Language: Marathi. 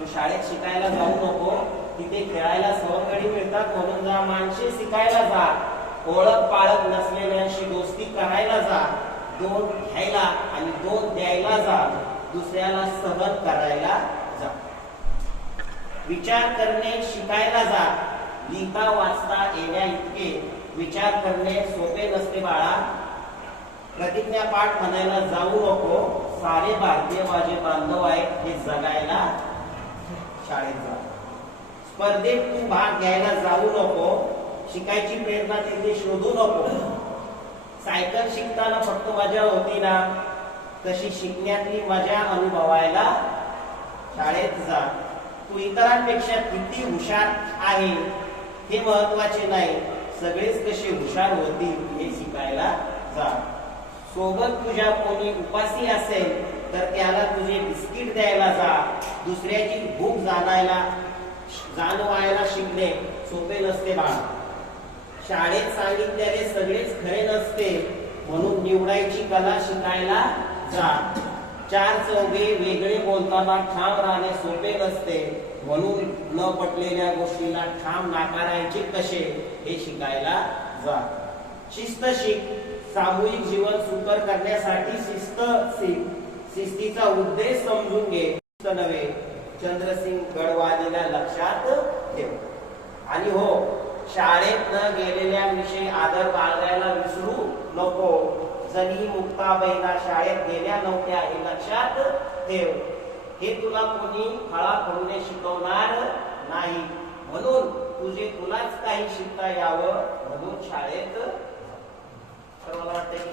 तू शाळेत शिकायला जाऊ नको, तिथे खेळायला सवंगडी मिळतात म्हणून जा. माणसे शिकायला जा, ओळख पाळख नसलेल्यांशी दोस्ती करायला जा. 2 घ्यायला आणि 2 द्यायला जा. दुसऱ्याला सहन करायला जा. विचार करणे शिकायला जा. लिहिता वाचता येण्या इतके विचार करणे सोपे नसते बाळा. प्रतिज्ञा पाठ म्हणायला जाऊ नको. सारे भारतीय माझे बांधव आहेत हे जगायला शाळेत जा. स्पर्धेत तू भाग घ्यायला जाऊ नको. शिकायची प्रेरणा तिथे शोधू नको. सायकल शिकताना फक्त मजा होती ना, तशी शिकण्यातली मजा अनुभवायला शाळेत जा. तू इतरांपेक्षा किती हुशार आहे हे महत्वाचे नाही, सगळेच कसे हुशार होतील हे शिकायला जा. सोबत तुझ्या कोणी उपाशी असेल तर त्याला तुझे बिस्किट द्यायला जा. दुसऱ्याची भूक जाणवायला शिकणे सोपे नसते बाळा. शाळेत सांगितलेले सगळेच खरे नसते म्हणून निवडायची कला शिकायला जा. 4 चौघे वेगळे बोलताना ठाम राहणे सोपे नसते म्हणून न पटलेल्या गोष्टीला ठाम नाकारायचे कसे हे शिकायला जा. शिस्त शिक. सामूहिक जीवन सुकर करण्यासाठी शिस्त शिक. शिस्तीचा उद्देश समजून घे, नव्हे. चंद्रसिंग गडवालीला लक्षात ठेव. आणि हो, शाळेत न गेलेल्यांविषयी आदर बाळगायला विसरू नको. जणी मुक्ताबाईला शाळेत गेल्या नव्हत्या हे लक्षात ठेव. हे तुला कोणी फळाफळूने शिकवणार नाही, म्हणून तुलाच काही शिकता यावं म्हणून शाळेत. तर मला वाटतं